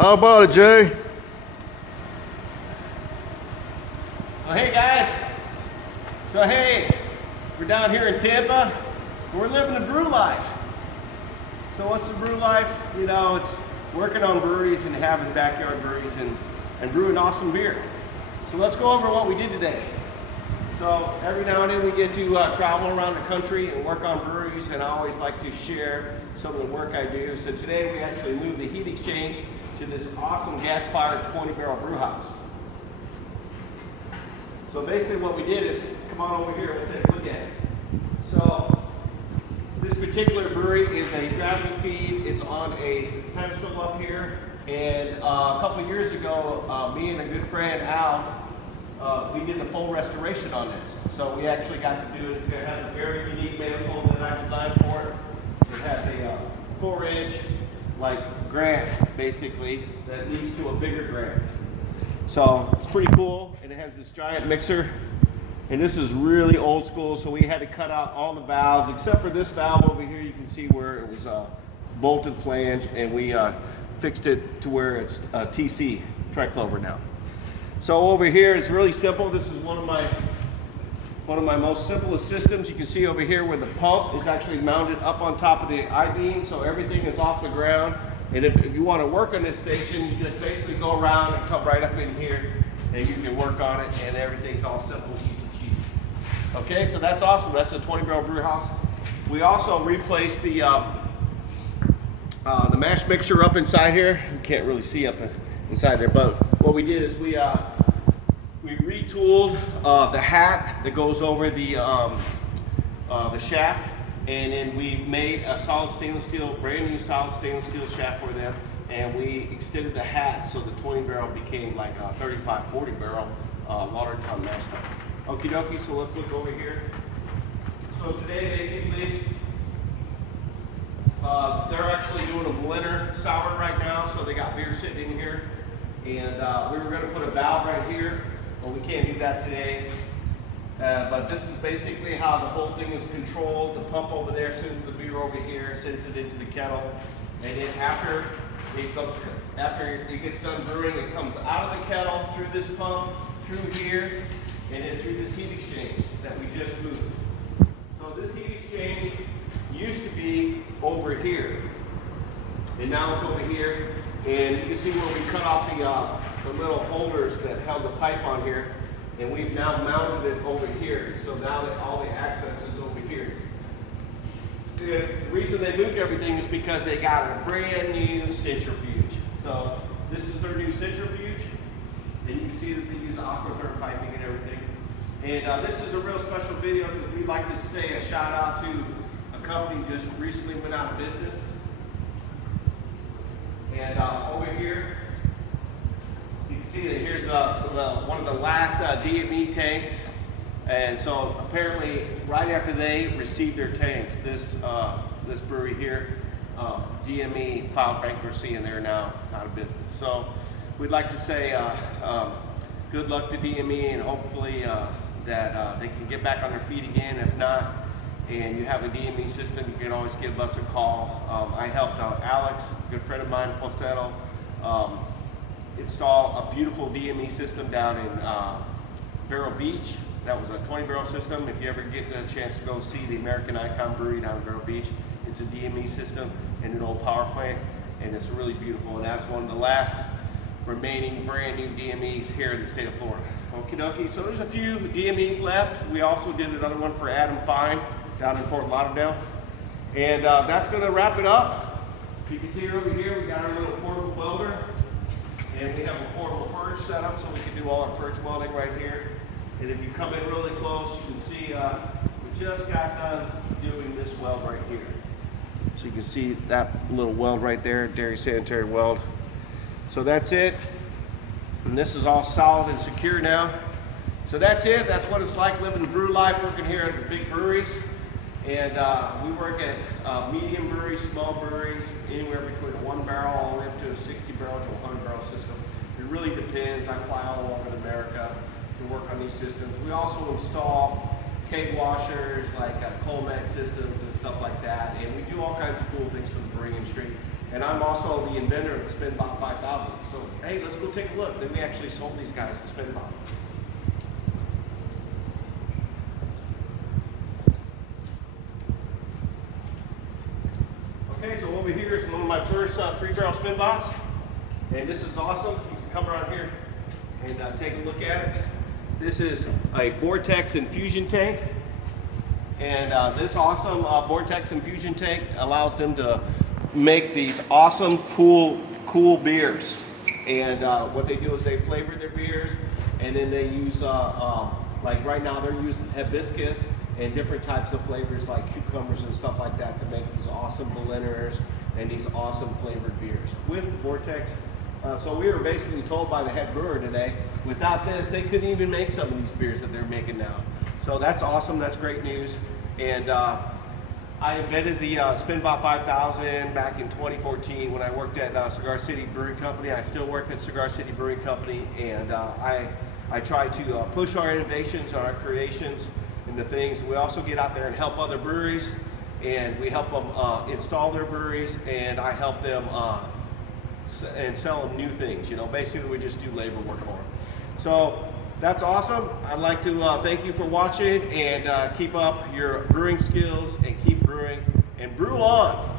How about it, Jay? Well, hey guys. So hey, we're down here in Tampa. We're living the brew life. So what's the brew life? You know, it's working on breweries and having backyard breweries and brewing awesome beer. So let's go over what we did today. So every now and then we get to travel around the country and work on breweries, and I always like to share some of the work I do. So today we actually moved the heat exchange to this awesome gas-fired 20-barrel brew house. So basically what we did is, come on over here, we'll take a look at it. So this particular brewery is a gravity feed. It's on a pedestal up here. And a couple of years ago, me and a good friend, Al, we did the full restoration on this. So we actually got to do it. It has a very unique manifold that I designed for it. It has a 4-inch like grant, basically, that leads to a bigger grant. So it's pretty cool, and it has this giant mixer. And this is really old school, so we had to cut out all the valves, except for this valve over here. You can see where it was a bolted flange, and we fixed it to where it's TC, triclover now. So over here is really simple. This is one of my most simplest systems. You can see over here where the pump is actually mounted up on top of the I-beam, so everything is off the ground. And if you want to work on this station, you just basically go around and come right up in here, and you can work on it, and everything's all simple, easy cheesy. Okay, so that's awesome. That's a 20-barrel brew house. We also replaced the mash mixer up inside here. You can't really see up inside there, but what we did is we retooled the hat that goes over the shaft, and then we made a solid stainless steel, brand new solid stainless steel shaft for them, and we extended the hat so the 20 barrel became like a 35, 40 barrel water ton mash tun. Okie dokie, so let's look over here. So today basically, they're actually doing a blender sour right now, so they got beer sitting in here. And we were going to put a valve right here, but we can't do that today. But this is basically how the whole thing is controlled. The pump over there sends the beer over here, sends it into the kettle, and then after it gets done brewing, it comes out of the kettle through this pump, through here, and then through this heat exchange that we just moved. So this heat exchange used to be over here, and now it's over here. And you can see where we cut off the little holders that held the pipe on here, and we've now mounted it over here. So now that all the access is over here. The reason they moved everything is because they got a brand new centrifuge. So this is their new centrifuge, and you can see that they use aquatherm piping and everything. And this is a real special video because we'd like to say a shout out to a company just recently went out of business. And over here, you can see that here's one of the last DME tanks. And so apparently, right after they received their tanks, this brewery here, DME filed bankruptcy, and they're now out of business. So we'd like to say good luck to DME, and hopefully that they can get back on their feet again. If not, and you have a DME system, you can always give us a call. I helped Alex, a good friend of mine, Postello, install a beautiful DME system down in Vero Beach. That was a 20-barrel system. If you ever get the chance to go see the American Icon Brewery down in Vero Beach, it's a DME system in an old power plant, and it's really beautiful. And that's one of the last remaining brand new DMEs here in the state of Florida. Okie dokie, so there's a few DMEs left. We also did another one for Adam Fine down in Fort Lauderdale. And that's going to wrap it up. You can see over here, we got our little portable welder. And we have a portable purge set up, so we can do all our purge welding right here. And if you come in really close, you can see we just got done doing this weld right here. So you can see that little weld right there, dairy sanitary weld. So that's it. And this is all solid and secure now. So that's it. That's what it's like living the brew life, working here at the big breweries. And we work at medium breweries, small breweries, anywhere between a 1 barrel all the way up to a 60 barrel to a 100 barrel system. It really depends. I fly all over America to work on these systems. We also install keg washers, like Colmac systems and stuff like that. And we do all kinds of cool things for the brewing industry. And I'm also the inventor of the Spinbot 5000. So, hey, let's go take a look. Then we actually sold these guys a Spinbot. Okay, so over here is one of my first 3-barrel Spinbots. And this is awesome. You can come around here and take a look at it. This is a Vortex infusion tank. And this awesome Vortex infusion tank allows them to make these awesome, cool beers. And what they do is they flavor their beers, and then they use, like right now they're using hibiscus and different types of flavors like cucumbers and stuff like that to make these awesome blenders and these awesome flavored beers with Vortex. So we were basically told by the head brewer today, without this, they couldn't even make some of these beers that they're making now. So that's awesome, that's great news. And I invented the Spinbot 5000 back in 2014 when I worked at Cigar City Brewing Company. I still work at Cigar City Brewing Company, and I try to push our innovations and our creations into things. We also get out there and help other breweries, and we help them install their breweries, and I help them and sell them new things. You know, basically we just do labor work for them. So that's awesome. I'd like to thank you for watching, and keep up your brewing skills and keep brewing and brew on.